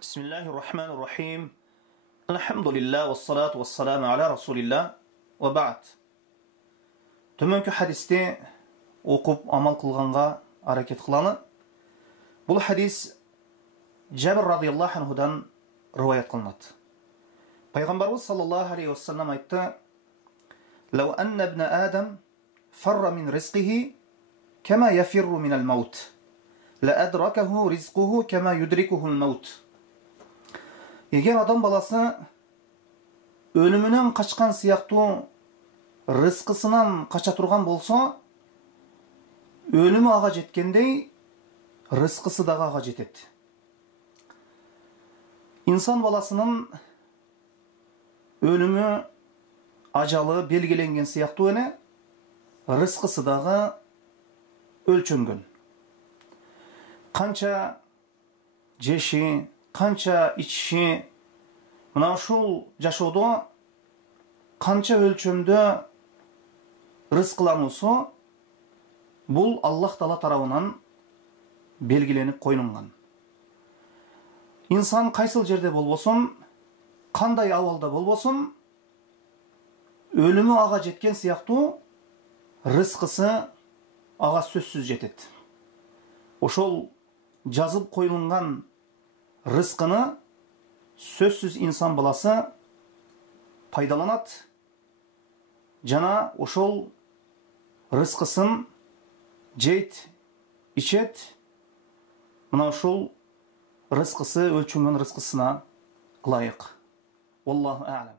Bismillahirrahmanirrahim. Elhamdülillah ve salatu ve selamu ala Resulillah ve ba'd. Tömөнкү hadiste okup amal kılganга hareket kılаны. Бұл hadis Jabir radıyallahu anhudan rivayet kılınat. Peygamberimiz sallallahu aleyhi ve sellem aytты: "Law anna ibn Adam farra min rizqihi kema yafirru min al-maut, la adrakahu rizquhu kema yudrikuhu al-maut." Егер адам баласы өлімінен қашқан сияқты рызқысынан қаша тұрған болса, өлімі аға жеткендей, рызқысы да аға жетеді. İnsan баласының өлімі, ажалы белгіленген сияқты өне, рызқысы дағы өлчөнген. Қанша жеші, қанша ичиши, мына ушул жашоодо канча өлчөмдө рызкылануусу бул Аллах Таала тарабынан белгиленип коюлган. İnsan кайсыл жерде болбосун, кандай абалда болбосун, өлүмү ага жеткен сыяктуу рызкысы ага сөзсүз жетет. Ошол жазып коюлган рызкыны сөзсүз инсан баласы пайдаланат, жана ошол рызкысын жейт, ичет, мына ошол рызкысы өлчөнгөн рызкысына ылайык. Wallahu a'lam.